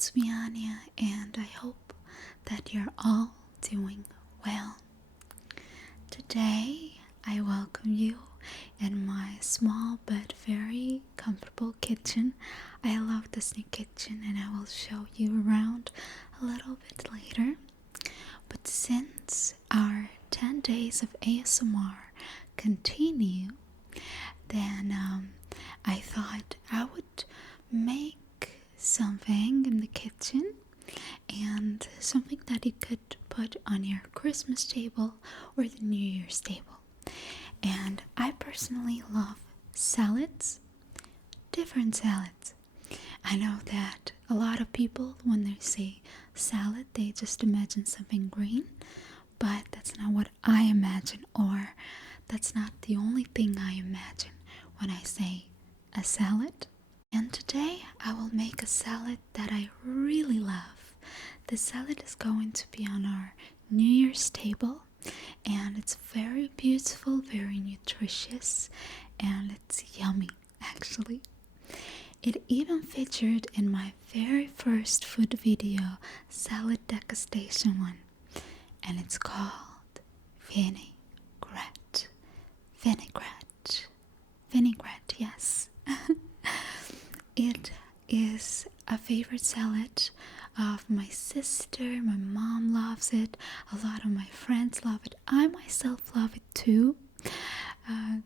it's me, Anya, and I hope that you're all doing well. Today, I welcome you in my small but very comfortable kitchen. I love this new kitchen, and I will show you around a little bit later. But since our 10 days of ASMR continue, then I thought I would make something in the kitchen and something that you could put on your Christmas table or the New Year's table. And I personally love salads, different salads. I know that a lot of people, when they say salad, they just imagine something green, but that's not what I imagine, or that's not the only thing I imagine when I say a salad. And today I will make a salad that I really love. The salad is going to be on our New Year's table, and it's very beautiful, very nutritious, and it's yummy actually. It even featured in my very first food video, salad degustation one, and it's called vinaigrette. Vinaigrette. Vinaigrette, yes. It is a favorite salad of my sister. My mom loves it. A lot of my friends love it. I myself love it too. And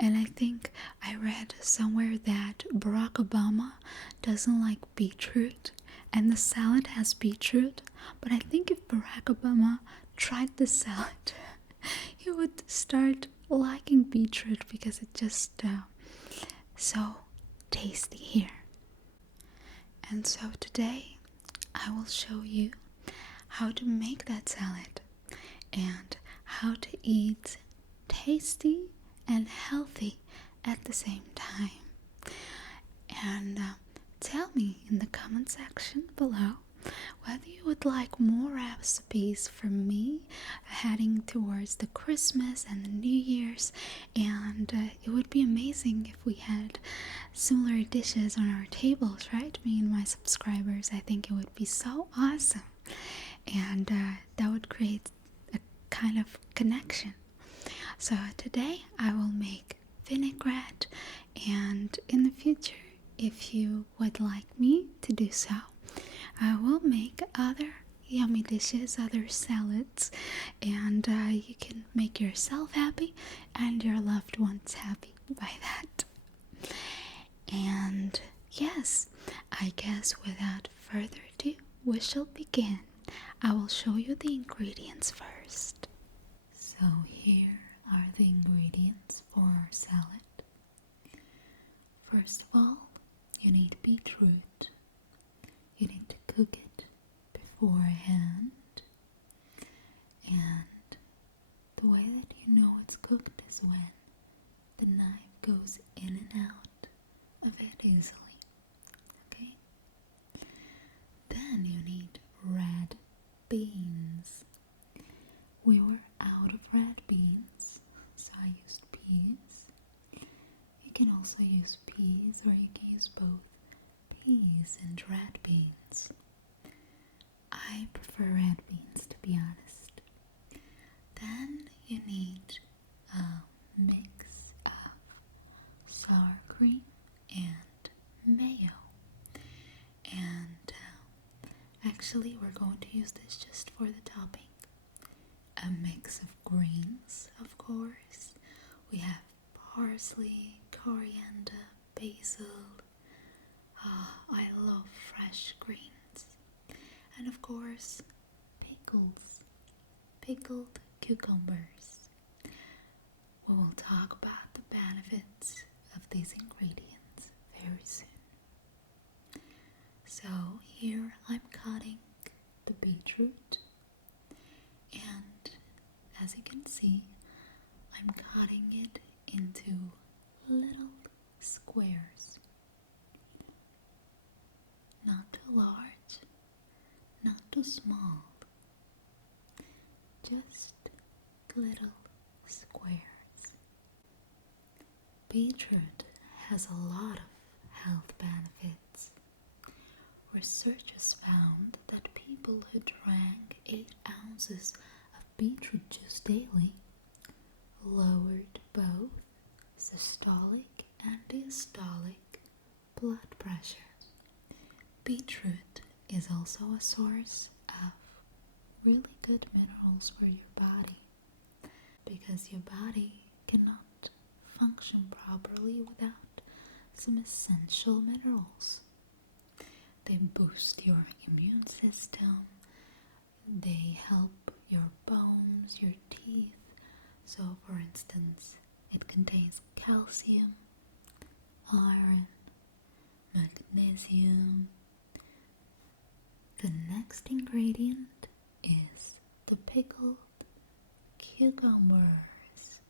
I think I read somewhere that Barack Obama doesn't like beetroot, and the salad has beetroot. But I think if Barack Obama tried the salad, he would start liking beetroot because it's just so tasty here. And so today I will show you how to make that salad and how to eat tasty and healthy at the same time. And tell me in the comment section below whether you would like more recipes from me heading towards the Christmas and the New Year's, and it would be amazing if we had similar dishes on our tables, right? Me and my subscribers. I think it would be so awesome, and that would create a kind of connection. So today I will make vinaigrette, and in the future, if you would like me to do so, I will make other yummy dishes, other salads, and you can make yourself happy and your loved ones happy by that. And yes, I guess without further ado, we shall begin. I will show you the ingredients first. So here are the ingredients for our salad. First of all, you need beetroot. You need to cook it beforehand, and the way that you know it's cooked is when the knife goes in and out of it easily. Okay? Then you need red beans. We were out of red beans, so I used peas. You can also use peas, or you can use both peas and red beans. I prefer red beans, to be honest. Then you need a mix of sour cream and mayo. And actually we're going to use this just for the topping. A mix of greens, of course. We have parsley, coriander, basil. Oh, I love fresh greens. And of course, pickles. Pickled cucumbers. We will talk about the benefits of these ingredients very soon. So here I'm cutting the beetroot, and as you can see, I'm cutting it into little squares. Not too large, not too small, just little squares. Beetroot has a lot of health benefits. researchers found that people who drank 8 ounces of beetroot juice daily lowered both systolic and diastolic blood pressure. Beetroot is also a source of really good minerals for your body, because your body cannot function properly without some essential minerals. They boost your immune system, they help your bones, your teeth. So for instance, it contains calcium, iron, magnesium. The next ingredient is the pickled cucumbers.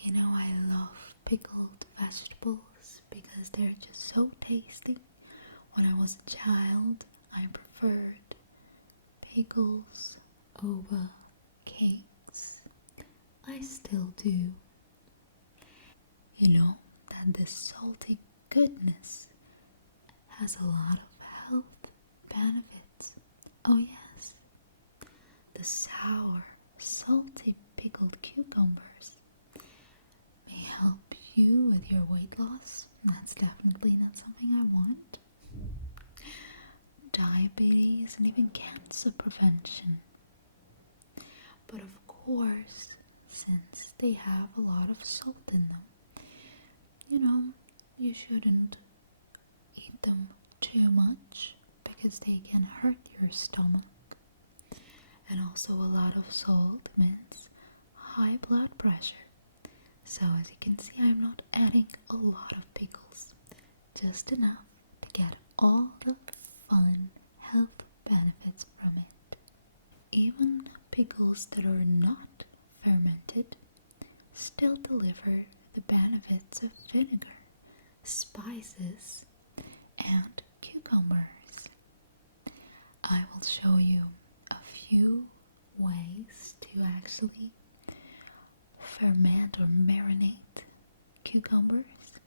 You know, I love pickled vegetables because they're just so tasty. When I was a child, I preferred pickles over cakes. I still do. You know that this salty goodness has a lot of health benefits. Oh yes, the sour, salty pickled cucumbers may help you with your weight loss. That's definitely not something I want. Diabetes and even cancer prevention. But of course, since they have a lot of salt in them, you know, you shouldn't eat them too much because they can hurt your stomach. And also a lot of salt means high blood pressure. So as you can see, I'm not adding a lot of pickles, just enough to get all the fun health benefits from it. Even pickles that are not fermented still deliver the benefits of vinegar, spices, and cucumbers. I will show you a few ways to actually ferment or marinate cucumbers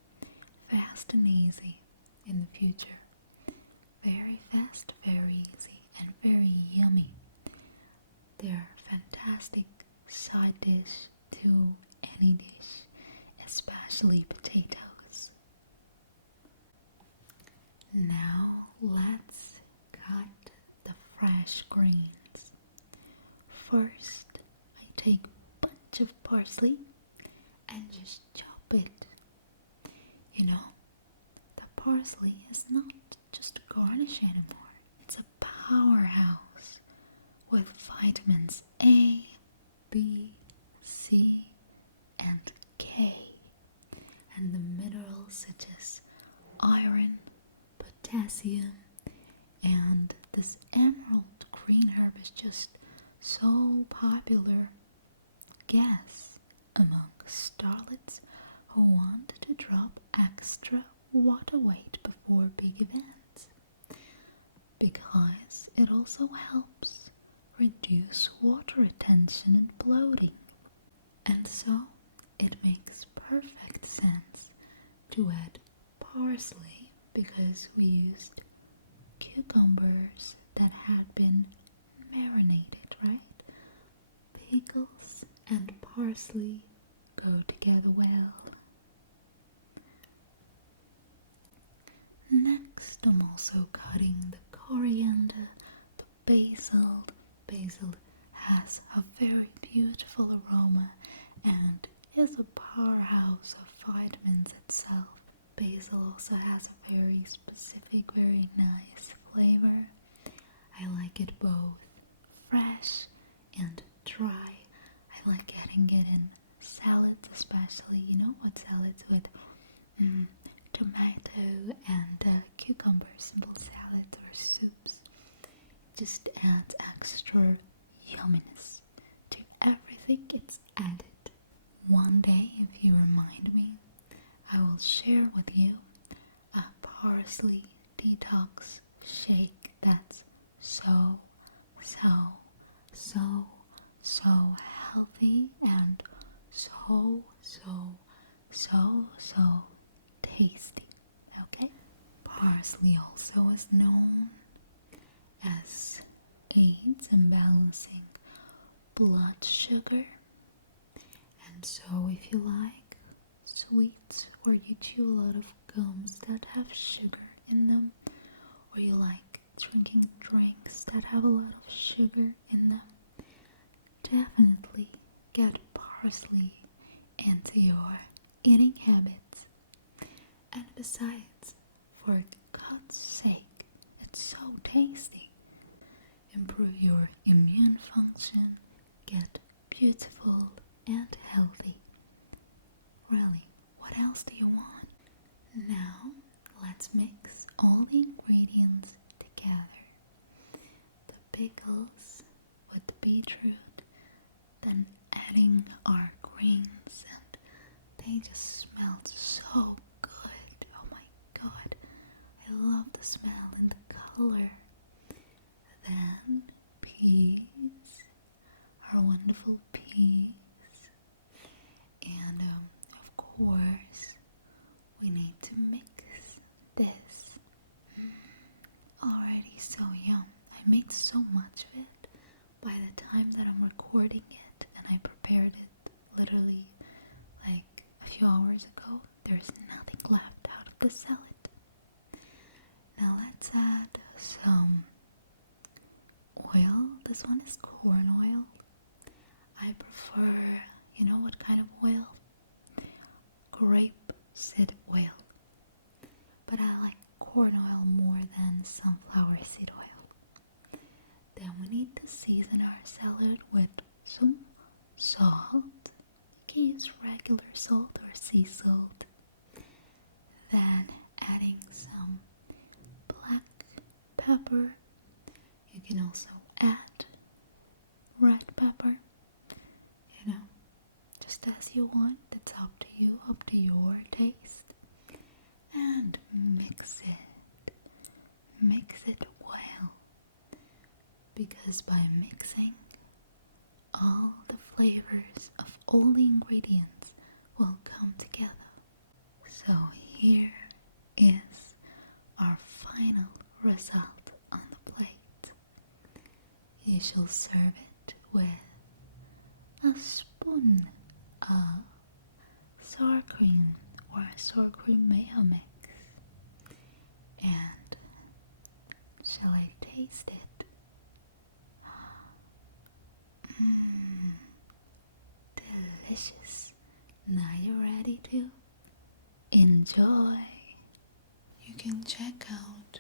fast and easy in the future. Very fast, very easy, and very yummy. They're fantastic side dish to any dish, especially potatoes. Now let's cut the fresh greens. First, I take a bunch of parsley and just chop it. You know, the parsley is not just a garnish anymore. It's a powerhouse with vitamins A, B, C, and K, and the minerals such as iron, potassium, and this emerald green herb is just so popular, guess, among starlets who want to drop extra water weight before big events, because it also helps reduce water retention and bloating. And so it makes perfect sense to add parsley, because we used cucumbers that had been marinated, right? Pickles and parsley go together well. Next, I'm also cutting the coriander, the basil. Basil has a very beautiful aroma and is a powerhouse of vitamins itself. Basil also has a very specific, very nice flavor. I like it both fresh and dry. I like getting it in salads, especially, you know what, salads with tomato and cucumber, simple salads or soups. Just adds extra yumminess to everything it's added. One day, if you remind me, I will share with you a parsley detox shake that's so healthy and so tasty. Okay? Parsley also is known as aids in balancing blood sugar. And so if you like sweets, or you chew a lot of gums that have sugar in them, or you like drinking drinks that have a lot of sugar in them, definitely get parsley into your eating habits. And besides, for God's sake, it's so tasty. Improve your immune function, get beautiful and healthy. Really, what else do you want? Now, let's mix all the ingredients together. The pickles with the beetroot, then adding our greens, and they just smelled so good. Oh my god, I love the smell and the color. Then peas, our wonderful peas, and of course we need to mix this. Already so yum. I made so much of it by the time that I'm recording it, and I prepared it literally like a few hours ago. There's nothing left out of the salad. Now let's add some oil. This one is corn oil. I prefer, you know what kind of oil? Grapeseed oil. But I like corn oil more than sunflower seed oil. Then we need to season our salad with some salt. You can use regular salt or sea salt. Then adding some black pepper. You can also add red pepper. You know, just as you want. It's up to you, up to your taste. And mix it. Mix it well. Because by mixing, all the flavors of all the ingredients will come together. So here is our final result on the plate. You shall serve it with a spoon of sour cream or sour cream mayo mix. And shall I taste it? Delicious. Now you're ready to enjoy. You can check out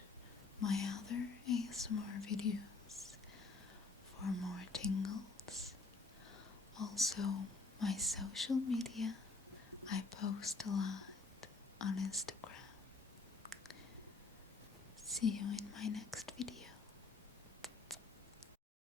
my other ASMR videos for more tingles. Also, my social media. I post a lot on Instagram. See you in my next video.